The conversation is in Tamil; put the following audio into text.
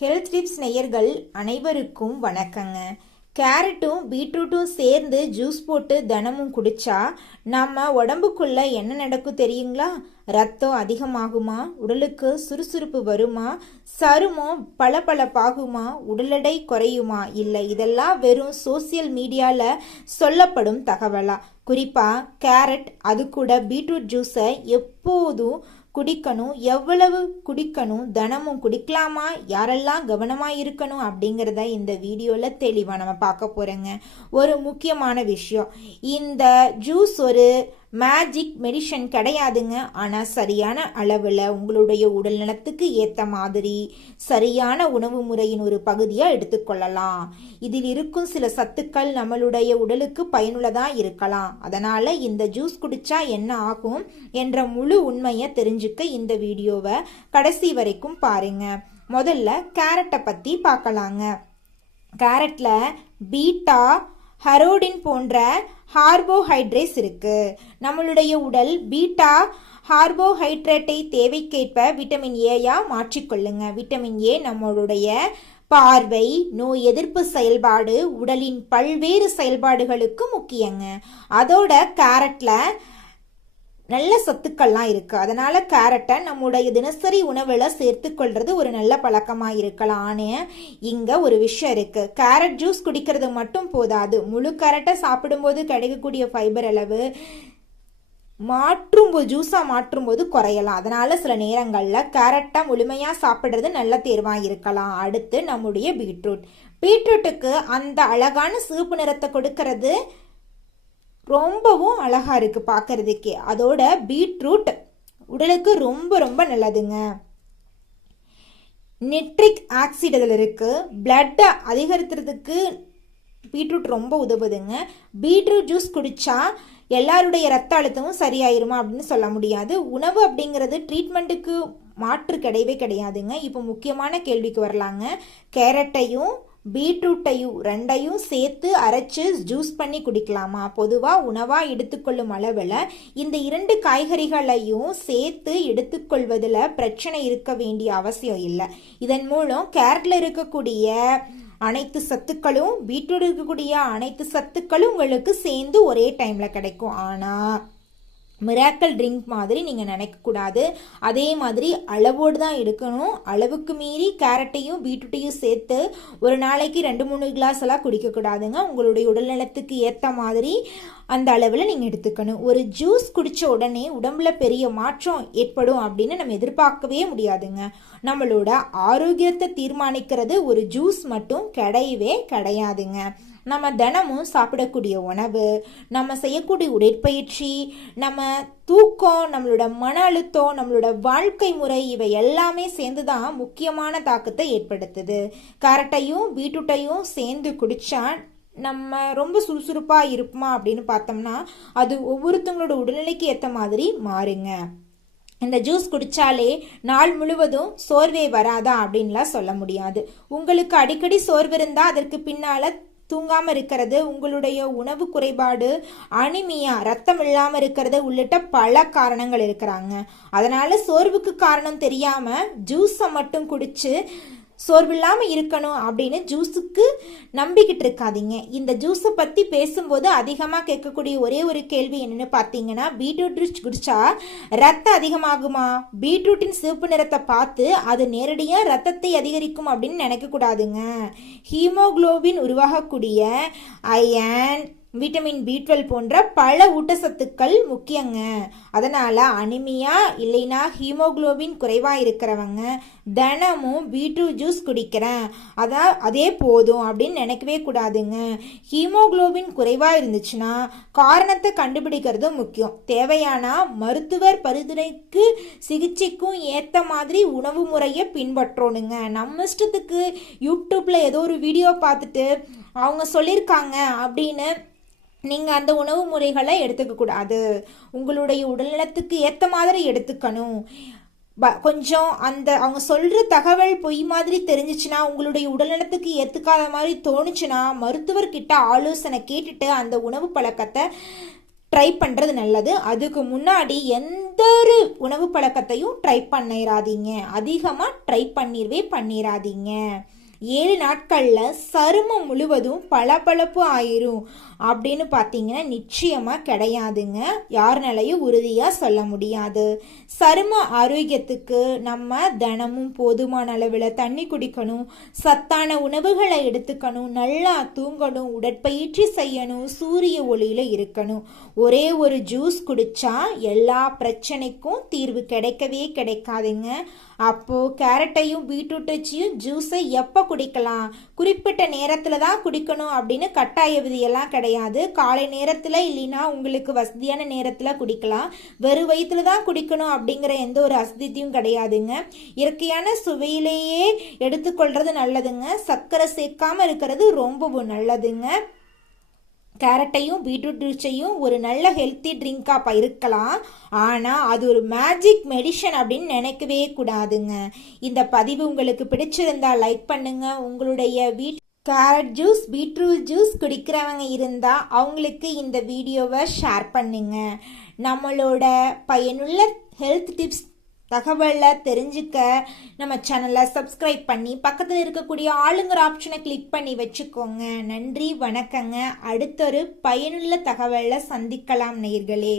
ஹெல்த் டிப்ஸ் நேயர்கள் அனைவருக்கும் வணக்கங்க. கேரட்டும் பீட்ரூட்டும் சேர்ந்து ஜூஸ் போட்டு தினமும் குடிச்சா நம்ம உடம்புக்குள்ள என்ன நடக்கும் தெரியுங்களா? ரத்தம் அதிகமாகுமா, உடலுக்கு சுறுசுறுப்பு வருமா, சருமம் பளபளப்பாகுமா, உடல் எடை குறையுமா? இல்லை, இதெல்லாம் வெறும் சோசியல் மீடியால சொல்லப்படும் தகவலா? குறிப்பா கேரட் அது கூட பீட்ரூட் ஜூஸை எப்போதும் குடிக்கணும், எவ்வளவு குடிக்கணும், தினமும் குடிக்கலாமா, யாரெல்லாம் கவனமா இருக்கணும் அப்படிங்கிறத இந்த வீடியோல தெளிவா நம்ம பார்க்க போறோங்க. ஒரு முக்கியமான விஷயம், இந்த ஜூஸ் ஒரு மேஜிக் மெடிசன் கிடையாதுங்க. ஆனா சரியான அளவுல உங்களுடைய உடல் நலத்துக்கு ஏத்த மாதிரி சரியான உணவு முறையின் ஒரு பகுதியா எடுத்துக்கொள்ளலாம். இதில் இருக்கும் சில சத்துக்கள் நம்மளுடைய உடலுக்கு பயனுள்ளதா இருக்கலாம். அதனால இந்த ஜூஸ் குடிச்சா என்ன ஆகும் என்ற முழு உண்மையை தெரிஞ்சுக்க இந்த வீடியோவை கடைசி வரைக்கும் பாருங்க. முதல்ல கேரட்டை பத்தி பார்க்கலாங்க. கேரட்ல பீட்டா ஹெரோடின் போன்ற கார்போஹைட்ரேட்ஸ் இருக்கு. நம்மளுடைய உடல் பீட்டா கார்போஹைட்ரேட்டை தேவைக்கேற்ப விட்டமின் ஏயா மாற்றிக்கொள்ளுங்க. விட்டமின் ஏ நம்மளுடைய பார்வை, நோய் எதிர்ப்பு செயல்பாடு, உடலின் பல்வேறு செயல்பாடுகளுக்கு முக்கியங்க. அதோட கேரட்ல நல்ல சத்துக்கள்லாம் இருக்கு. அதனால கேரட்டை நம்முடைய தினசரி உணவுல சேர்த்து கொள்றது ஒரு நல்ல பழக்கமா இருக்கலாம். ஆனா இங்க ஒரு விஷயம் இருக்கு, கேரட் ஜூஸ் குடிக்கிறது மட்டும் போதாது. முழு கேரட்டை சாப்பிடும்போது கிடைக்கக்கூடிய ஃபைபர் அளவு ஜூஸா மாற்றும் போது குறையலாம். அதனால சில நேரங்கள்ல கேரட்டை முழுமையா சாப்பிடுறது நல்ல தேர்வா இருக்கலாம். அடுத்து நம்முடைய பீட்ரூட்டுக்கு அந்த அழகான சிவப்பு நிறத்தை கொடுக்கறது ரொம்பவும் அழகா இருக்கு பார்க்கறதுக்கே. அதோட பீட்ரூட் உடலுக்கு ரொம்ப ரொம்ப நல்லதுங்க. நிட்ரிக் ஆக்சிட் அதில் இருக்கு. பிளட் அதிகரிக்கிறதுக்கு பீட்ரூட் ரொம்ப உதவுதுங்க. பீட்ரூட் ஜூஸ் குடிச்சா எல்லாருடைய ரத்த அழுத்தமும் சரியாயிருமா அப்படின்னு சொல்ல முடியாது. உணவு அப்படிங்கிறது ட்ரீட்மெண்ட்டுக்கு மாற்று கிடையவே கிடையாதுங்க. இப்போ முக்கியமான கேள்விக்கு வரலாங்க. கேரட்டையும் பீட்ரூட்டையும் ரெண்டையும் சேர்த்து அரைச்சு ஜூஸ் பண்ணி குடிக்கலாமா? பொதுவாக உணவாக எடுத்துக்கொள்ளும் அளவில் இந்த இரண்டு காய்கறிகளையும் சேர்த்து எடுத்துக்கொள்வதில் பிரச்சனை இருக்க வேண்டிய அவசியம் இல்லை. இதன் மூலம் கேரட்டில் இருக்கக்கூடிய அனைத்து சத்துக்களும் பீட்ரூட் இருக்கக்கூடிய அனைத்து சத்துக்களும் உங்களுக்கு சேர்ந்து ஒரே டைமில் கிடைக்கும். ஆனால் மிராக்கல் ட்ரிங்க் மாதிரி நீங்கள் நினைக்கக்கூடாது. அதே மாதிரி அளவோடு தான் எடுக்கணும். அளவுக்கு மீறி கேரட்டையும் பீட்ரூட்டையும் சேர்த்து ஒரு நாளைக்கு 2-3 கிளாஸ் எல்லாம் குடிக்கக்கூடாதுங்க. உங்களுடைய உடல்நலத்துக்கு ஏற்ற மாதிரி அந்த அளவில் நீங்கள் எடுத்துக்கணும். ஒரு ஜூஸ் குடித்த உடனே உடம்புல பெரிய மாற்றம் ஏற்படும் அப்படின்னு நம்ம எதிர்பார்க்கவே முடியாதுங்க. நம்மளோட ஆரோக்கியத்தை தீர்மானிக்கிறது ஒரு ஜூஸ் மட்டும் கிடையவே கிடையாதுங்க. நம்ம தினமும் சாப்பிடக்கூடிய உணவு, நம்ம செய்யக்கூடிய உடற்பயிற்சி, நம்ம தூக்கம், நம்மளோட மன அழுத்தம், நம்மளோட வாழ்க்கை முறை, இவை எல்லாமே சேர்ந்து தான் முக்கியமான தாக்கத்தை ஏற்படுத்துது. கேரட்டையும் பீட்ரூட்டையும் சேர்ந்து குடிச்சா நம்ம ரொம்ப சுறுசுறுப்பாக இருப்போமா அப்படின்னு பார்த்தோம்னா அது ஒவ்வொருத்தவங்களோட உடல்நிலைக்கு ஏற்ற மாதிரி மாறுங்க. இந்த ஜூஸ் குடித்தாலே நாள் முழுவதும் சோர்வே வராதா அப்படின்லாம் சொல்ல முடியாது. உங்களுக்கு அடிக்கடி சோர்வு இருந்தால் அதற்கு பின்னால் தூங்காமல் இருக்கிறது, உங்களுடைய உணவு குறைபாடு, அனிமியா, ரத்தம் இல்லாமல் இருக்கிறது உள்ளிட்ட பல காரணங்கள் இருக்கிறாங்க. அதனால சோர்வுக்கு காரணம் தெரியாமல் ஜூஸை மட்டும் குடிச்சு சோர்வில்லாமல் இருக்கணும் அப்படின்னு ஜூஸுக்கு நம்பிக்கிட்டு இருக்காதீங்க. இந்த ஜூஸை பற்றி பேசும்போது அதிகமாக கேட்கக்கூடிய ஒரே ஒரு கேள்வி என்னென்னு பார்த்தீங்கன்னா, பீட்ரூட் ஜூஸ் குடிச்சா ரத்தம் அதிகமாகுமா? பீட்ரூட்டின் சிவப்பு நிறத்தை பார்த்து அது நேரடியாக ரத்தத்தை அதிகரிக்கும் அப்படின்னு நினைக்கக்கூடாதுங்க. ஹீமோகுளோபின் உருவாகக்கூடிய அயன், விட்டமின் B12 போன்ற பல ஊட்டச்சத்துக்கள் முக்கியங்க. அதனால் அனிமியா இல்லைன்னா ஹீமோகுளோபின் குறைவாக இருக்கிறவங்க தினமும் பீட்ரூட் ஜூஸ் குடிக்கிறேன் அதே போதும் அப்படின்னு நினைக்கவே கூடாதுங்க. ஹீமோகுளோபின் குறைவாக இருந்துச்சுன்னா காரணத்தை கண்டுபிடிக்கிறது முக்கியம். தேவையான மருத்துவர் பரிந்துரைக்கு சிகிச்சைக்கும் ஏற்ற மாதிரி உணவு முறையை பின்பற்றணுங்க. நம்ம இஷ்டத்துக்கு யூடியூப்பில் ஏதோ ஒரு வீடியோ பார்த்துட்டு அவங்க சொல்லியிருக்காங்க அப்படின்னு நீங்கள் அந்த உணவு முறைகளை எடுத்துக்கக்கூடாது. உங்களுடைய உடல்நலத்துக்கு ஏற்ற மாதிரி எடுத்துக்கணும். கொஞ்சம் அந்த அவங்க சொல்கிற தகவல் பொய் மாதிரி தெரிஞ்சிச்சுன்னா, உங்களுடைய உடல்நலத்துக்கு ஏற்றுக்காத மாதிரி தோணுச்சுன்னா மருத்துவர்கிட்ட ஆலோசனை கேட்டுட்டு அந்த உணவு பழக்கத்தை ட்ரை பண்ணுறது நல்லது. அதுக்கு முன்னாடி எந்த எந்த ஒரு உணவு பழக்கத்தையும் ட்ரை பண்ணிடாதீங்க. அதிகமாக ட்ரை பண்ணிடாதீங்க. 7 நாட்களில் சருமம் முழுவதும் பளபளப்பு ஆயிரும் அப்படின்னு பார்த்தீங்கன்னா நிச்சயமாக கிடையாதுங்க. யாருனாலையும் உறுதியாக சொல்ல முடியாது. சரும ஆரோக்கியத்துக்கு நம்ம தினமும் போதுமான அளவில் தண்ணி குடிக்கணும், சத்தான உணவுகளை எடுத்துக்கணும், நல்லா தூங்கணும், உடற்பயிற்சி செய்யணும், சூரிய ஒளியில் இருக்கணும். ஒரே ஒரு ஜூஸ் குடித்தா எல்லா பிரச்சனைக்கும் தீர்வு கிடைக்கவே கிடைக்காதுங்க. அப்போது கேரட்டையும் பீட்ரூட் வச்சியும் ஜூஸை எப்போ குடிக்கலாம், குறிப்பிட்ட நேரத்தில் தான் குடிக்கணும் அப்படின்னு கட்டாய விதியெல்லாம் கிடையாது. காலை நேரத்தில் இல்லைன்னா உங்களுக்கு வசதியான நேரத்தில் குடிக்கலாம். வெறும் வயிற்றுல தான் குடிக்கணும் அப்படிங்கிற எந்த ஒரு அசதியும் கிடையாதுங்க. இயற்கையான சுவையிலேயே எடுத்துக்கொள்வது நல்லதுங்க. சர்க்கரை சேர்க்காமல் இருக்கிறது ரொம்பவும் நல்லதுங்க. கேரட்டையும் பீட்ரூட் ஜூஸையும் ஒரு நல்ல ஹெல்த்தி ட்ரிங்காக இருக்கலாம், ஆனால் அது ஒரு மேஜிக் மெடிசன் அப்படின்னு நினைக்கவே கூடாதுங்க. இந்த பதிவு உங்களுக்கு பிடிச்சிருந்தா லைக் பண்ணுங்க. உங்களுடைய கேரட் ஜூஸ் பீட்ரூட் ஜூஸ் குடிக்கிறவங்க இருந்தால் அவங்களுக்கு இந்த வீடியோவை ஷேர் பண்ணுங்க. நம்மளோட பயனுள்ள ஹெல்த் டிப்ஸ் தகவலை தெரிஞ்சுக்க நம்ம சேனலை சப்ஸ்கிரைப் பண்ணி பக்கத்தில் இருக்கக்கூடிய ஆளுங்கிற ஆப்ஷனை கிளிக் பண்ணி வச்சுக்கோங்க. நன்றி, வணக்கங்க. அடுத்த ஒரு பயனுள்ள தகவலை சந்திக்கலாம் நேயர்களே.